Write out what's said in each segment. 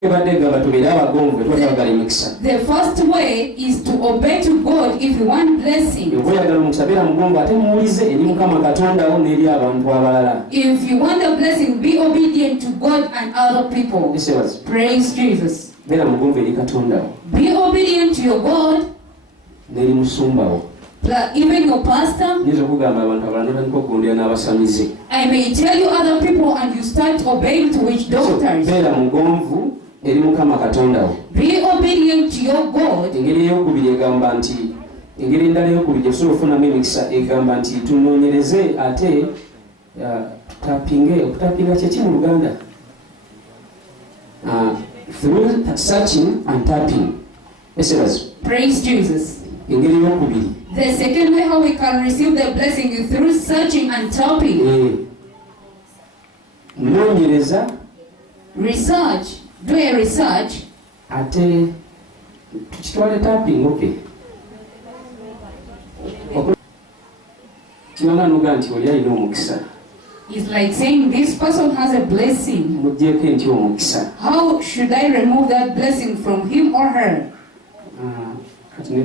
The first way is to obey to God if you want blessing. If you want a blessing, be obedient to God and other people. Praise Jesus. Be obedient to your God. Even your pastor. I may tell you other people and you start obeying to witch doctors. Be obedient to your God. Engeri endala eyokubiri gyetusobola okufunamu emikisa egamba nti tunoonyereze ate okutapinga kyeki mu Luganda? Through searching and tapping. Praise Jesus. Engeri eyokubiri. The second way how we can receive the blessing is through searching and tapping. Noonyereza. Research. Do a research. Ate tukitwale tapping, okay. It's like saying this person has a blessing. How should I remove that blessing from him or her? Let me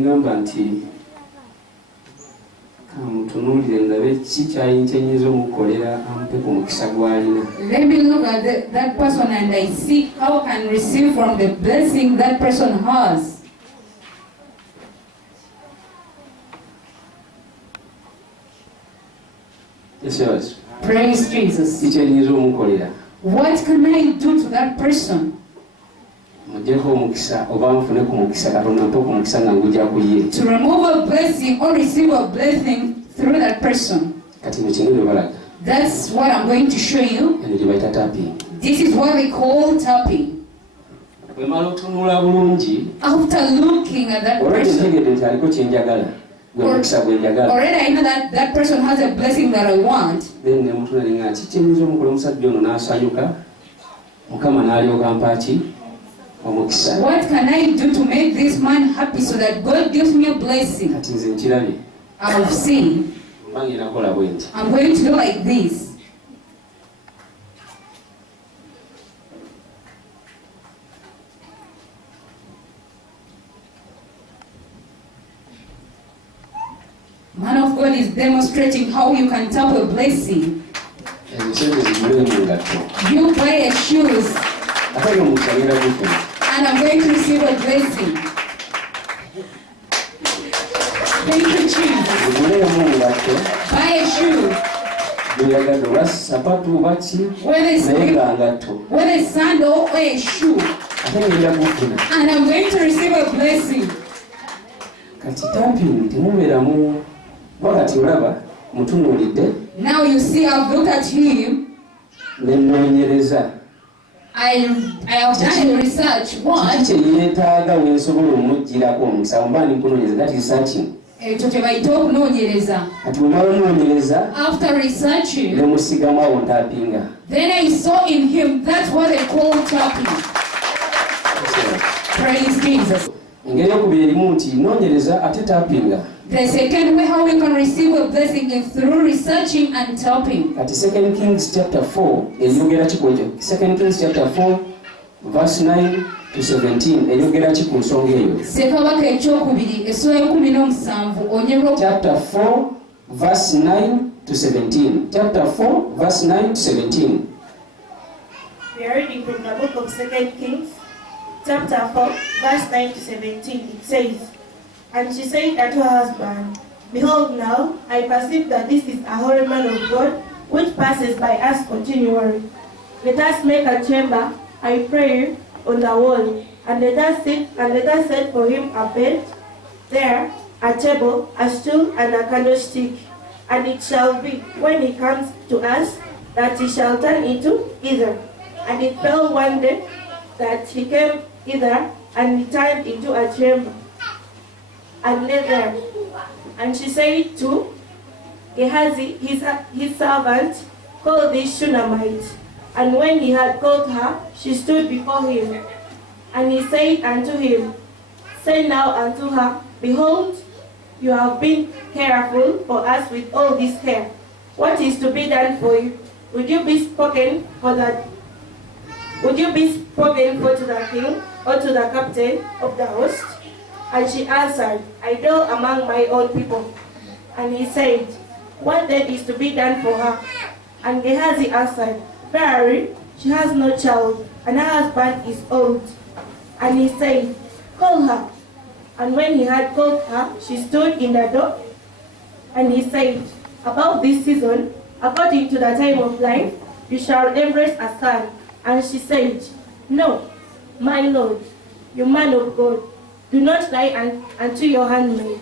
look at that person and I see how I can receive from the blessing that person has. Yes. Praise Jesus. What can I do to that person? To remove a blessing or receive a blessing through that person. That's what I'm going to show you. This is what we call tapping. After looking at that person, already I know that person has a blessing that I want. Then what can I do to make this man happy so that God gives me a blessing? I've seen. I'm going to do like this. Man of God is demonstrating how you can tap a blessing. You buy a shoes. And I'm going to receive a blessing. Thank you, Jesus. Buy a shoe. Whether a sandal or a shoe. And I'm going to receive a blessing. Now you see, I've looked at him. I have done a research. What? That is searching. After researching, then I saw in him, that's what they call tapping. Praise Jesus. The second way how we can receive a blessing is through researching and tapping. At 2 Kings chapter 4, 2 Kings chapter 4, verse 9 to 17. Chapter 4, verse 9 to 17. Chapter 4, verse 9 to 17. We are reading from the book of 2 Kings, chapter 4, verse 9 to 17. It says, "And she said unto her husband, Behold now, I perceive that this is a holy man of God, which passes by us continually. Let us make a chamber, I pray, on the wall, and let us set for him a bed, there, a table, a stool, and a candlestick. And it shall be, when he comes to us, that he shall turn into either. And it fell one day that he came hither, and he turned into a chamber, and lay there. And she said to Gehazi, his servant, Call this Shunammite. And when he had called her, she stood before him. And he said unto him, Say now unto her, Behold, you have been careful for us with all this care. What is to be done for you? Would you be spoken for that would you be spoken for to the king or to the captain of the host? And she answered, I dwell among my own people. And he said, what then is to be done for her? And Gehazi answered, verily, she has no child, and her husband is old. And he said, call her. And when he had called her, she stood in the door. And he said, about this season, according to the time of life, you shall embrace a son. And she said, no, my lord, you man of God, do not lie unto your handmaid.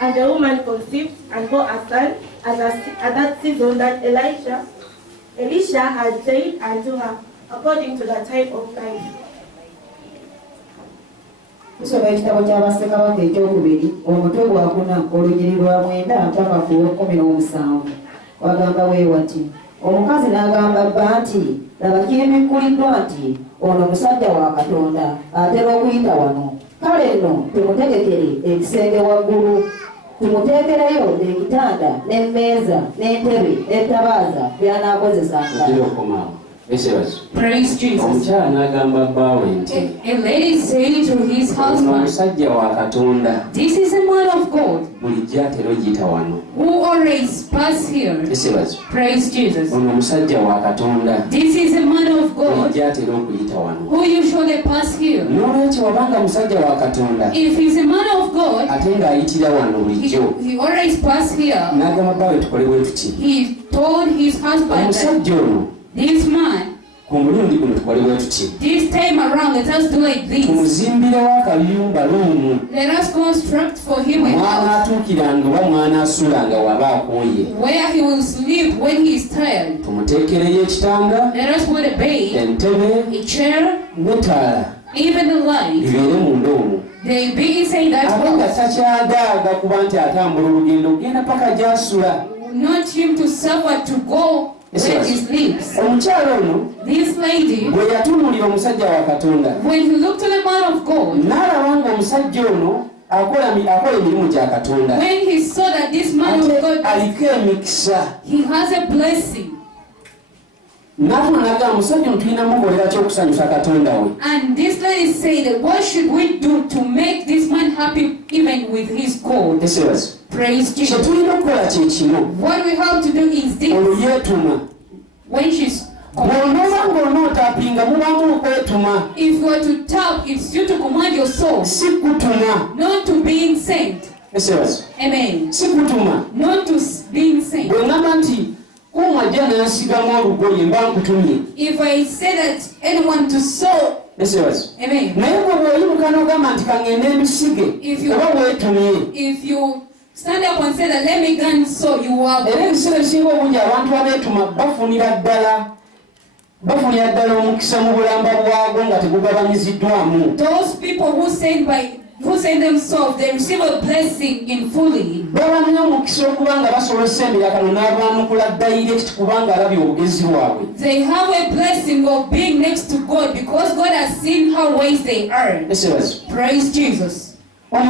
And the woman conceived and bore a son at that season that Elisha had said unto her, according to the time of life. Tusoma ekitabo ky'Abassekabaka ekyokubiri omutwe gwa 4 olunyiri lwa 9 mpaka ku 17 wagamba weewati omukazi n'agamba bba nti laba kiremekkuliddwa nti ono musajja wa Katonda atera okuyita wano kale nno tumutegekere ekisenge waggulu tumuteekereyo ekitanda n'emmeeza n'entebe n'ettabaaza by'anaakozesanga. Praise Jesus. A lady saying to his husband, this is a man of God who always pass here. Praise Jesus. This is a man of God who usually pass here. If he's a man of God, he always pass here. He told his husband that this man, this time around, let us do like this. Let us construct for him a house where he will sleep when he is tired. Let us put a bed, a chair, even the light. They be inside that house. Not him to suffer to go where he sleeps. This lady, when he looked to the man of God, when he saw that this man of God, he has a blessing. And this lady said, what should we do to make this man happy even with his God? Praise Jesus. What we have to do is this. When she's if you are to tap, it's you to command your soul, not to being sent. Amen. Not to being sent. If I say that anyone to sow, amen. If you stand up and say that let me go and sow, you are those people who send themselves, they receive a blessing in fully. They have a blessing of being next to God because God has seen how ways they are. Praise Jesus. This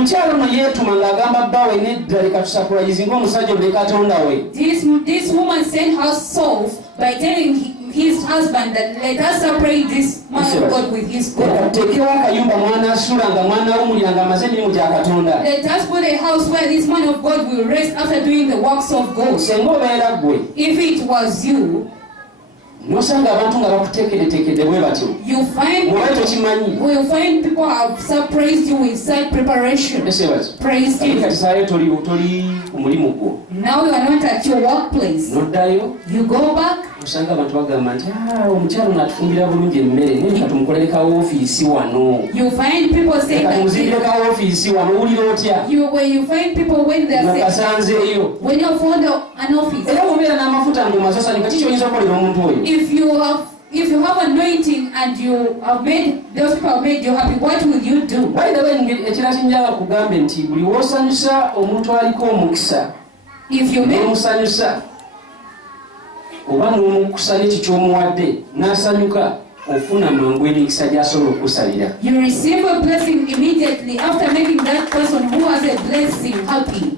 woman sent herself by telling his husband that let us separate this man of God with his God. Let us put a house where this man of God will rest after doing the works of God. If it was you, you find people have surprised you with side preparation. Praise Jesus. Now you are not at your workplace. You go back. You find people saying that when you find people when they are saying, when you found an office, if you have anointing and you have made those people have made you happy, what will you do? By the way, if you make you receive a blessing immediately after making that person who has a blessing happy.